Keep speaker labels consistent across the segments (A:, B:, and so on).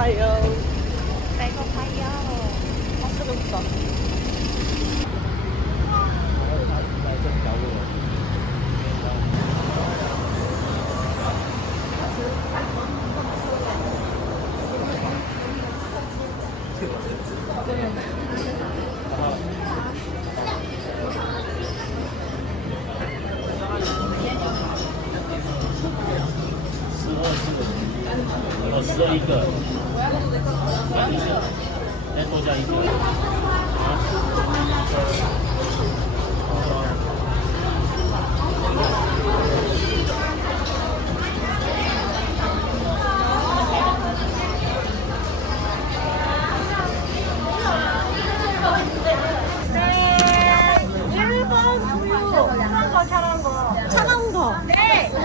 A: 배고파요.
B: 배고파요.
A: 파스 타 배고파. 차가운 거. 네.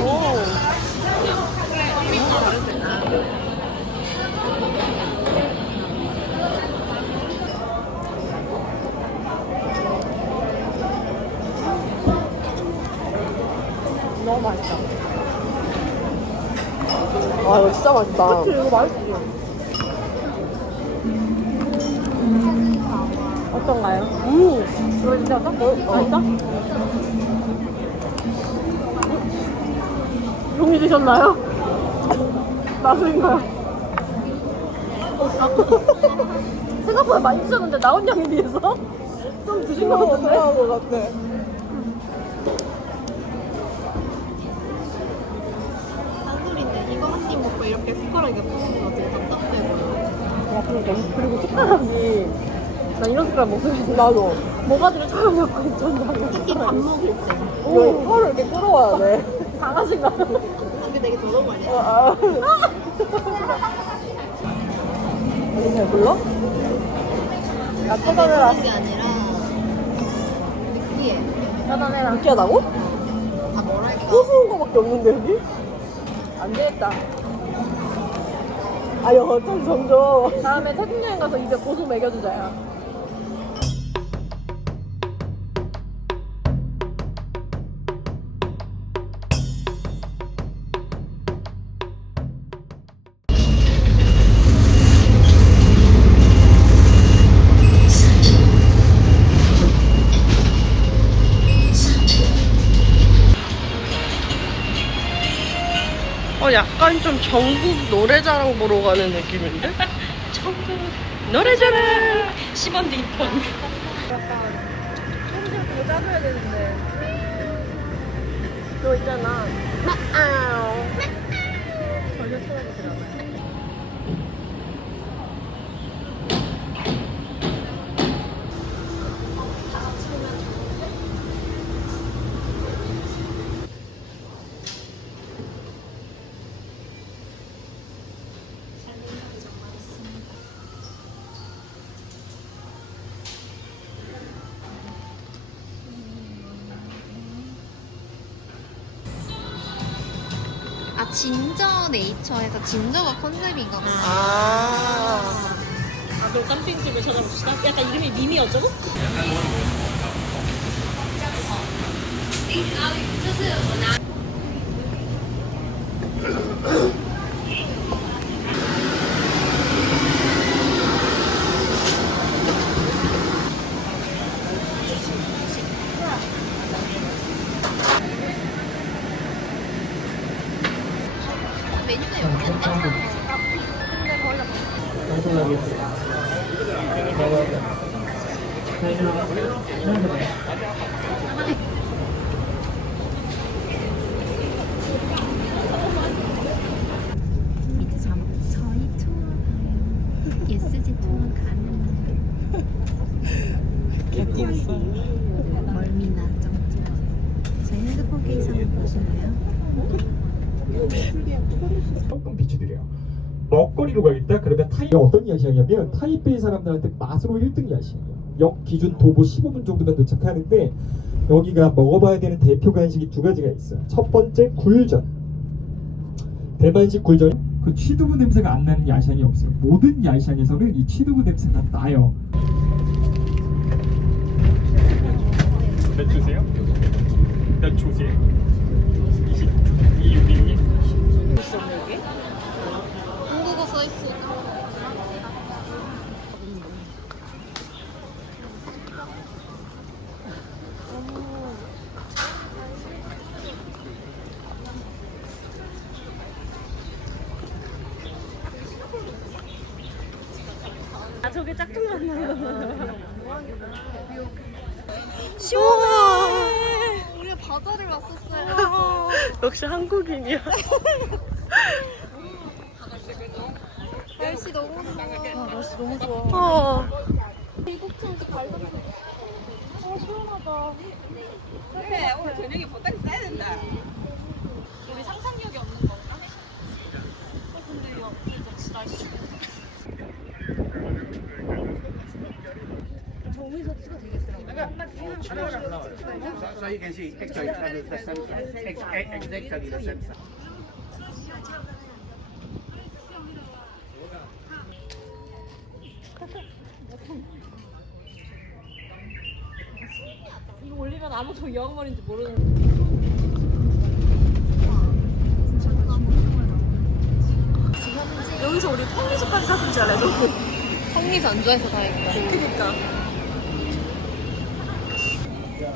A: 오. 너무 맛있다. 와 이거 진짜 맛있다. 그치 이거 맛있지. 어떤가요? 음. 이거 진짜 딱 뭐, 맛있다? 종이 드셨나요? 나수인가요? 생각보다 많이 드셨는데 나온 양에 비해서 좀 드신 것 같은데? 것 같아.
B: 한술인데 이거 한 입 먹고 이렇게 푸는 거 되게 답답해 보여.
A: 와, 그러니까. 그리고 숟가락이 난 이런 숟가락 못 쓰겠어. 나도. 모가지를 처음 잡고 있잖아.
B: 특히 밥 먹을 때.
A: 오, 혀를 이렇게 끌어와야 돼. 강아지가.
B: 그게 되게 더러운 거 아니야?
A: 아. 언니 잘 불러? 야, 떠다내라.
B: 그런 게 아니라 느끼해.
A: 떠다내라. 느끼하다고?
B: 다 뭐랄까.
A: 고소한 거밖에 없는데, 여기? 안 되겠다. 아, 여, 좀 점점. 다음에 태국 여행 가서 입에 고소 먹여주자, 야. 약간 좀 전국 노래자랑 보러 가는 느낌인데? 전국 노래자랑!
B: 10원 딩폰.
A: 약간 손질 그거 짜줘야 되는데 그거 있잖아 마아우 전혀 쳐다보지 않아요
B: 진저 네이처에서 진저가 컨셉인가 보다.
A: 아
C: 아들 깜핑집을 찾아봅시다. 약간 이름이 미미 어쩌고?
B: 메뉴가 여기는 딱
D: 밑에 자막 저희 투어 가요. 예스지 투어 가는
A: 개띠였어
D: 멀미나 정투어. 저희 핸드폰 케이스 한번 보실래요?
E: 조금 비추드려요. 먹거리로 가겠다? 그러면 타이 어떤 야시냐면 타이페이 사람들한테 맛으로 1등 야시예요. 역 기준 도보 15분 정도면 도착하는데 여기가 먹어봐야 되는 대표 간식이 두 가지가 있어요. 첫 번째 굴전. 대만식 굴전. 그 취두부 냄새가 안 나는 야샹이 없어요. 모든 야샹에서는 이 취두부 냄새가 나요. 몇 주세요? 몇 주세요? 20, 26이?
A: 한국어 써있어 아 저게 짝퉁 만나는 거구나 아, 뭐 시원해.
B: 우리 바다를 왔었어요.
A: 역시 한국인이야.
B: 날씨 너무 좋아.
A: 날씨 너무 좋아. 어.
B: 일곱층에서 발견. 어 시원하다.
C: 그래 오늘 저녁에 보따리 싸야 된다. 우리 상상력이 없는 건가? 어 근데 야 진짜 날씨 좋다.
F: So you can see actually that is the sensor. Ex- ex- Exactly the sensor.
A: 이거 올리면 아무도 여왕머리인지 모르는. 여기서 우리 펑리수까지 사진 줄 알아요?
B: 안 좋아해서 다행이다.
A: 그니까.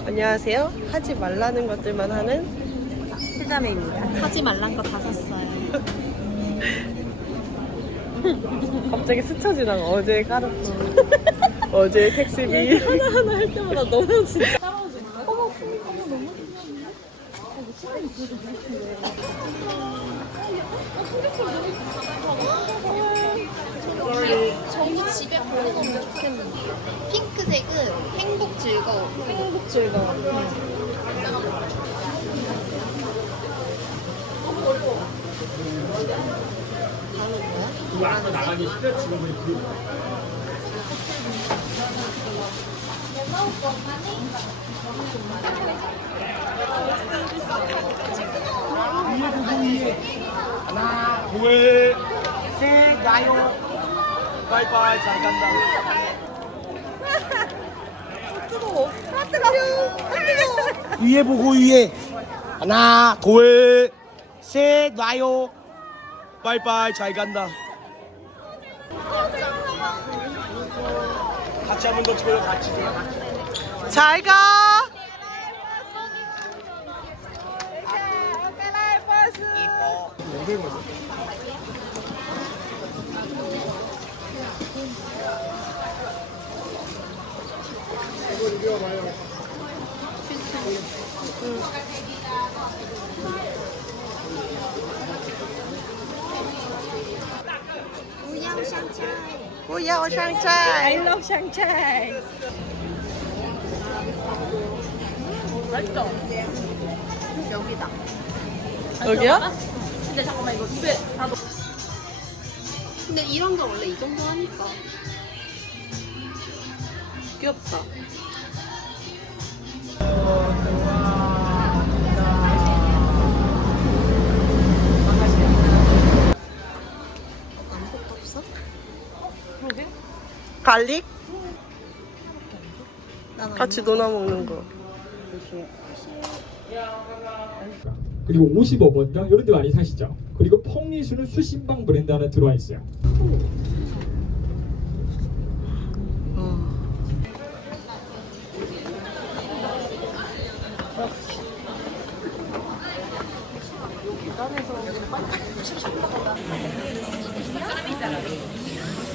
G: 안녕하세요. 하지 말라는 것들만 하는 세자매입니다.
B: 하지 말란 거 다 샀어요.
G: 갑자기 스쳐 지나가 어제 까르푸, 어제 택시비.
A: 하나하나 할 때마다 너무 진짜.
B: 저희 집에 좋겠는데. 핑크색은 행복 즐거워.
A: 행복 즐거워.
E: 나가기 싫어 지금 우리
F: 하나, 둘, 셋, 가요. 바이바이, 잘 간다. 위에 보고 위에. 하나, 둘, 셋, 놔요. 바이바이, 잘 간다. 같이 한번 더 찍어요, 같이.
G: 잘 가. 우야오 샹차이.
A: I love 샹차이. 맛있어.
B: 여기다.
G: 여기야?
A: 근데 잠깐만 이거 입에 다 넣.
B: 근데 이런 거 원래 이 정도 하니까.
G: 귀엽다. 갈릭? 같이 논아 먹는 거.
E: 그리고 55번가 이런 데 많이 사시죠. 그리고 펑리수는 수신방 브랜드 하나 들어와 있어요.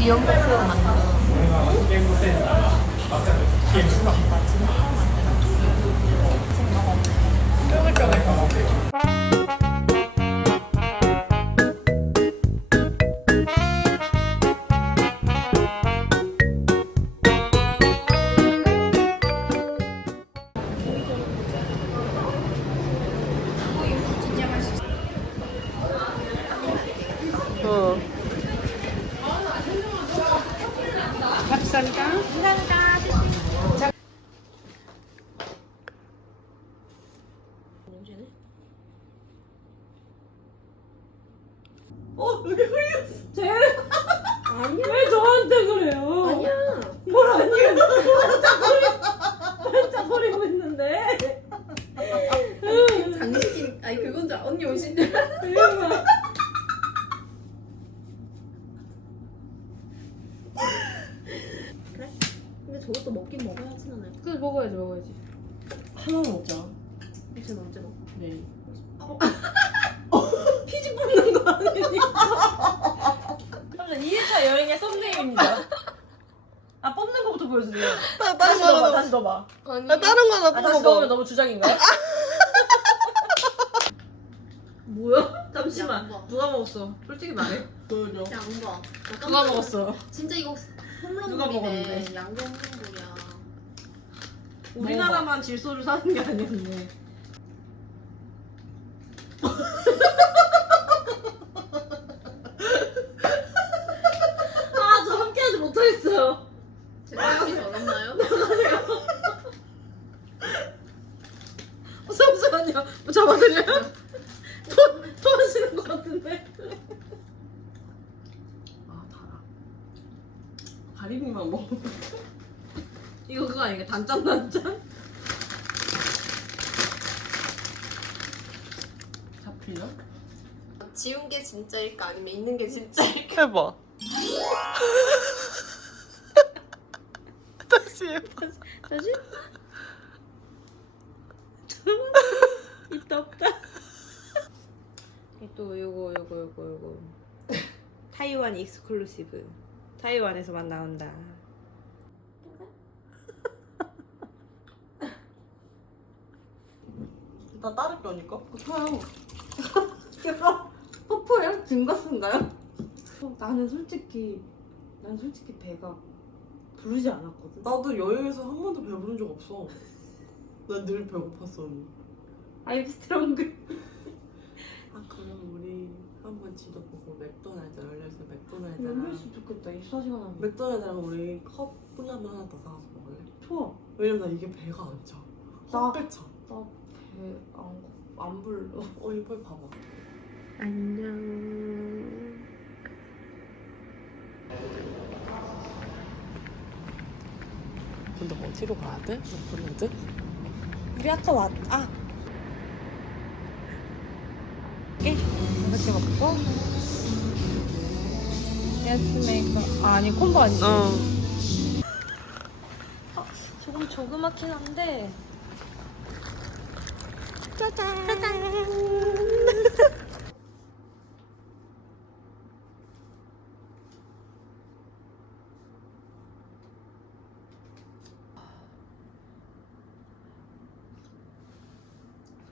B: 이연복스로 만든.
G: 어.
C: 밥
A: Sân.
B: 저것도 먹긴 먹어야지 나는
A: 그래 먹어야지 먹어야지.
G: 하나 먹자.
B: 쟤 언제 먹어?
G: 네.
A: 피지 뽑는 거 아니니까. 2일차 여행의 썸네일입니다. 아 뽑는 거부터 보여주세요.
G: 나
A: 다시
G: 다른 거
A: 넣어봐,
G: 하나.
A: 다시 넣어봐.
B: 아니
G: 나 다른 거
A: 아,
G: 하나
A: 다시 넣으면
G: 뽑아봐.
A: 너무 주장인가요? 뭐야? 잠시만. 누가 먹었어? 솔직히 말해.
G: 보여줘.
B: 양봐
A: 누가 먹었어?
B: 진짜 이거
A: 누가
B: 홈런볼이네
A: 먹었는데?
B: 양대 홈런볼이야
A: 우리나라만 질소를 사는 게 아니었네. 아, 저 함께하지 못하겠어요.
B: 제 생각이 어렵나요?
A: 어, 잠시만요. 뭐 잡아드려요? 토, 토하시는 것 같은데. 아, 달아. 가리비만 먹어. 이거 그거 아니야? 단짠 단짠? 잡히나?
B: 지운 게 진짜일까 아니면 있는 게 진짜일까
G: 해봐. 다시 해봐.
A: 다시? 있다 없다. 또 요거 요거 요거 요거 타이완 익스클루시브 타이완에서만 나온다.
G: 나 따를 거니까.
A: 좋아요. 이거 퍼프예요? 증거스인가요? 나는 솔직히 난 솔직히 배가 부르지 않았거든.
G: 나도 여행에서 한 번도 배부른 적 없어. 난 늘 배고팠어.
A: 아이브 스트롱글.
G: 우리 한번 지도 보고 맥도날드
A: 너무
G: 맥도날드랑
A: 했으면 좋겠다. 24시간 하면.
G: 맥도날드랑 우리 컵 콜라만 하나 더 사서 먹을래?
A: 좋아.
G: 왜냐면 나 이게 배가 안 차.
A: 나-
G: 확 빼차.
A: 나배안 불러.
G: 어 이거 빨리 봐봐.
A: 안녕.
G: 근데 어디로 가야 돼? 맥도날드? 우리 아까 왔. 아.
A: 먹고. 예스메이커. 아, 아니, 콤보 아니지?
G: 어.
A: 조금 조그맣긴 한데.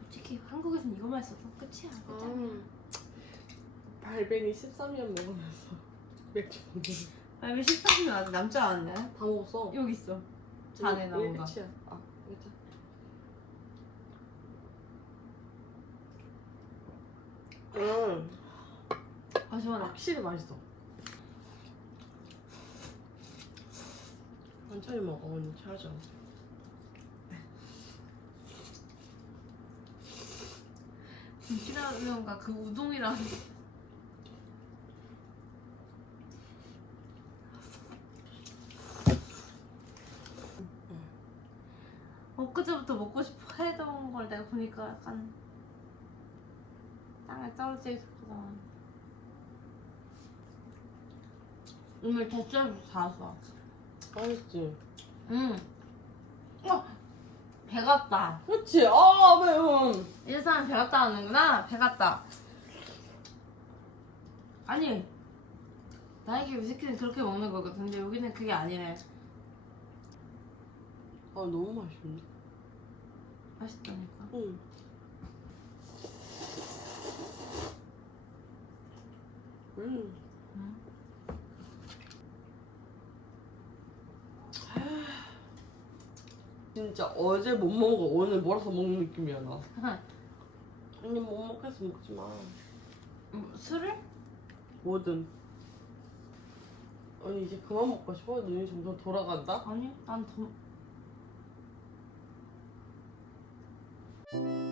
A: 솔직히 한국에선 이거만 있어서 끝이야.
G: 음. 발베니 13년 먹으면서 맥주 먹는
A: 아니 13년 아직 남지 않았네.
G: 다 먹었어.
A: 여기 있어. 잔에 나온 거.
G: 끝이야. 아, 괜찮아. 음,
A: 아 시원해.
G: 확실히 맛있어. 천천히 먹어, 언니. 잘하죠.
A: 김치라면과 그 우동이랑 엊그제부터 먹고 싶어 해던 걸 내가 보니까 약간 땅에 떨어지게 싶다 오늘 대짜로 사왔어
G: 맛있지?
A: 응 어! 배 갔다
G: 그렇지. 아, 매운.
A: 이제 사람 배 갔다 하는구나. 배 갔다. 아니, 나에게 위스키는 그렇게 먹는 거거든. 근데 여기는 그게 아니래.
G: 아, 너무 맛있네.
A: 맛있다니까.
G: 응. 음.
A: 음.
G: 진짜 어제 못거 오늘 몰아서 먹는 느낌이야 나. 언니 못 먹겠어 먹지 마.
A: 뭐, 술을?
G: 뭐든. 언니 이제 그만 먹고 싶어? 눈이 점점 돌아간다?
A: 아니, 난 더, Thank you.